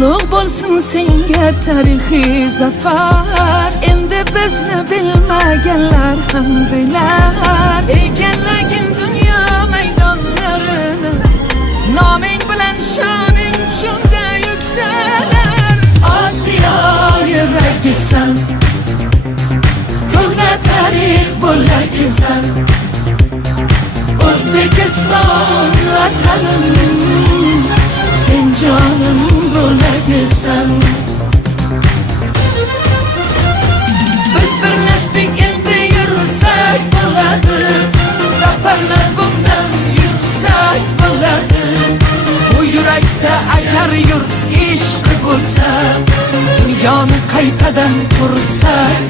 Qutlug' bo'lsin senga tarixiy zafar. Endi bizni bilmaganlar ham bilar. Egallagin dunyo maydonlarini, noming bilan shoning shunda yuksalar. Osiyo yuragisan, ko'hna tarix bo'lagisan. O'zbekiston vatanim, sen jonim bo'lagisan. Biz birlashdik, endi yursak bo'ladi. Zafarlar bundan yuksak bo'ladi. Bu yurakda agar yurt ishqi bo'lsa, dunyoni qaytadan qursak